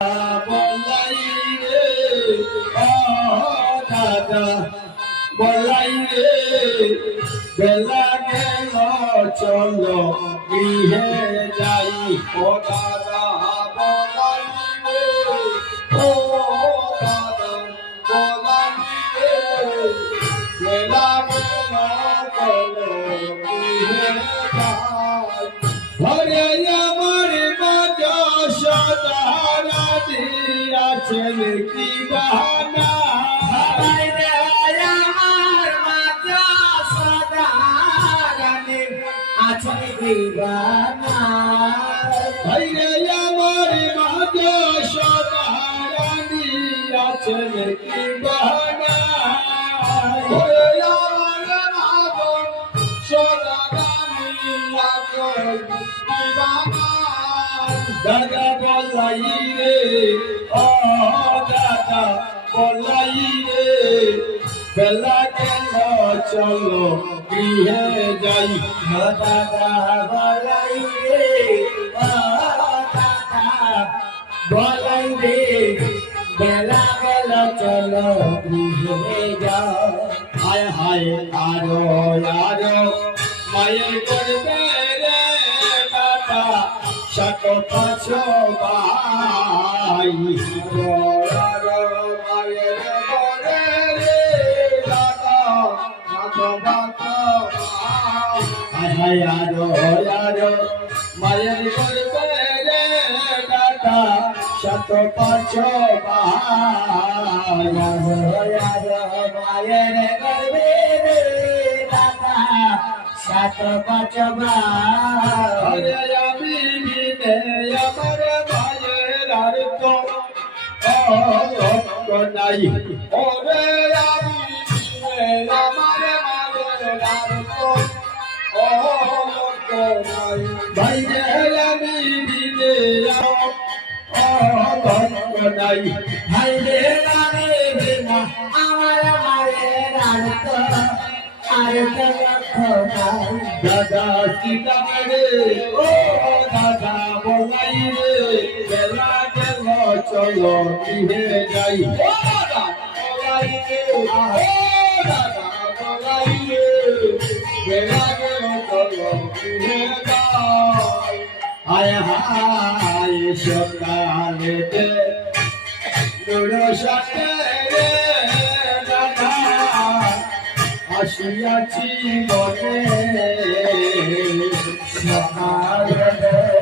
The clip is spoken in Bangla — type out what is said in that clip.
বলাই রে ও দাদা বলাই রে বেলা গেল চলো গৃহে যাই ও দাদা বলাই রে ও দাদা বলাই রে বেলা গেল চলো গৃহে যাই ঘরে আমার বাজা সদারা দিয়াছেন কি বাহানা আমার মাতা সদারানী আছেন দিবানা ঘরে আমার বাজা সদারা দিয়াছেন কি বাহানা ঘরে আমার বাজা সদারা দিয়াছেন কি বাহানা দাদা বলাই রে ও দাদা বলাই রে বেলা গেল চলো গৃহে যাই দাদা বলাই রে ও দাদা বলাই রে বেলা গেল চলো গৃহে যাও হায় হায় আরো আরো মায়ের করবে রে দাদা শত পাঁচ ভাই আরো মায়ের করে রে দাদা শত পাঁচ ভাই হায় আরো মায়ের করবে রে দাদা শত পাঁচ ভাই মায়ের গর্বে রে দাদা সাত পাঁচ আরে আমি বিনে আমার ভাইয়ের আর তো লক্ষ নাই ওরে আমি বিনে আমার ভাইয়ের আর তো লক্ষ নাই ভাইরে আমি বিনে লক্ষ নাই ভাইরে রানে বিনা আমার মায়ের আর তো লক্ষ নাই দাদা সীতা রে ও দাদা বলাই রে বেলা গেল চলো গৃহে যাই ও দাদা বলাই রে ও দাদা বলাই রে বেলা গেল চলো গৃহে যাই হায় হায় সকালে নুরো সাথে রে দাদা আসিয়াছি মনে সকালে